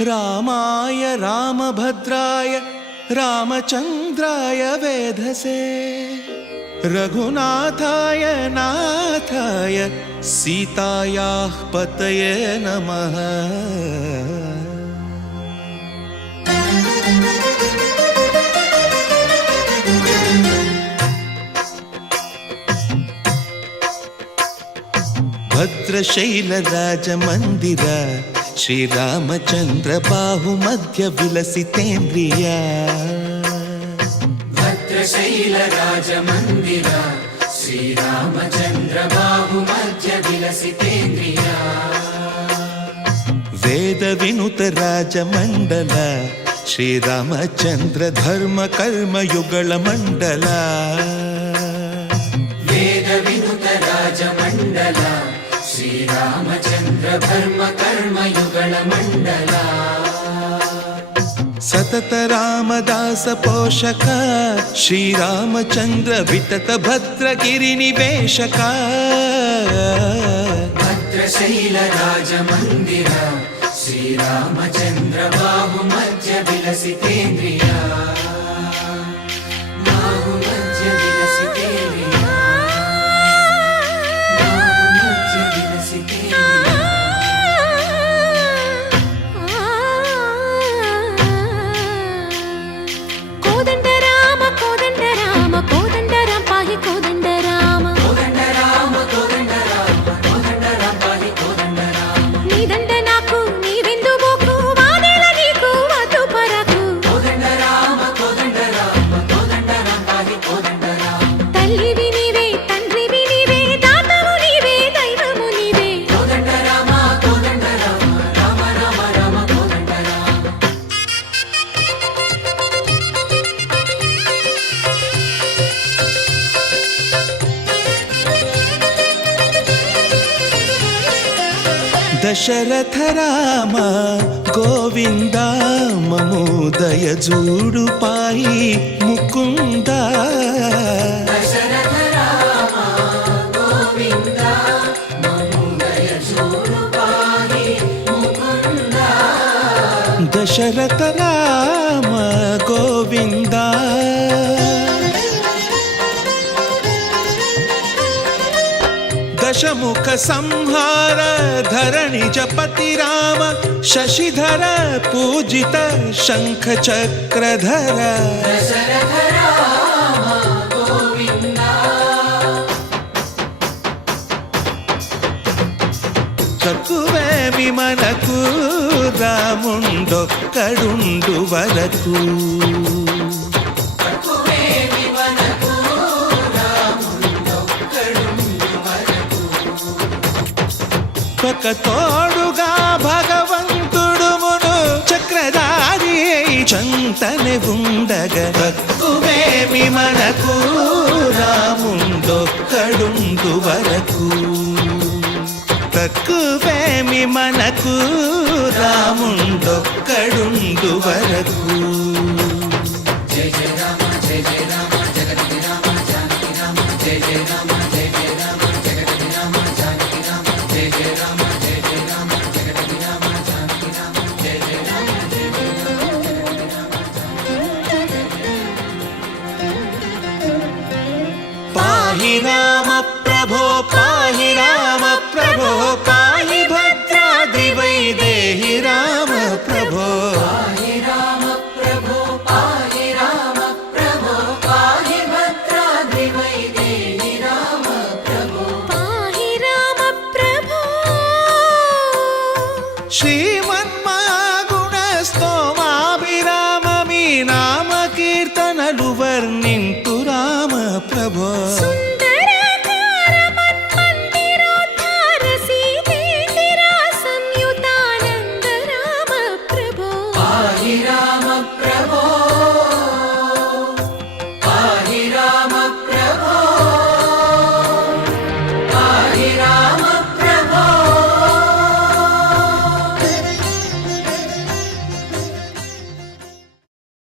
रामाय रामभद्राय रामचन्द्राय वेधसे रघुनाथाय नाथाय सीतायाः पतये नमः। भद्रशैलराजमन्दिर श्रीरामचन्द्र बाहुमध्य विलसितेन्द्रिय भद्रशैलराजमन्दिर श्रीरामचन्द्र बाहुमध्य विलसितेन्द्रिय वेदविनुत राजमण्डल श्रीरामचन्द्र धर्म कर्म युगल मण्डल वेदविनुत राजमण्डल श्रीरामचन्द्र धर्म कर्म युगल मण्डल सतत रामदास पोषक श्रीरामचन्द्र वितत भद्रगिरि निवेशक भद्रशैल राजमन्दिर श्रीरामचन्द्र बाहुमध्य विलसितेन्द्रिय बाहुमध्य विलसितेन्द्रिय दशरथ राम गोविंद ममोदय जूडु पाई मुकुंद दशरथ राम गोविंद ममोदय जूडु पाई मुकुंद दशरथ राम गोविंद दशमुख संहार धरणिज पति राम शशिधर पूजित शंख चक्रधर दशरथ राम गोविंद तकुवेमि मनकु रामुंडొక్కడుండు వరకు ఒక తోడుగా భగవంతుడుమును చక్రధారి చంతనే ఉండగ తక్కువేమి మనకు రాముండొక్కడుండు వరకు తక్కువేమి మనకు రాముండొక్కడుండు వరకు జయ జయ రామ జయ జయ రామ జగతి రామ జానకి రామ జయ జయ రామ జయ జయ రామ జగతి రామ జానకి రామ జయ జయ రామ జయ జయ రామ జగతి రామ జానకి రామ జయ జయ రామ జయ జయ రామ పాహి రామ ప్రభో పాహి రామ ప్రభో పాహి భద్రాద్రి వైదేహి రామ ప్రభో పాహి రామ ప్రభో పాహి రామ ప్రభో పాహి భద్రాద్రి వైదేహి రామ ప్రభో పాహి రామ ప్రభో శ్రీ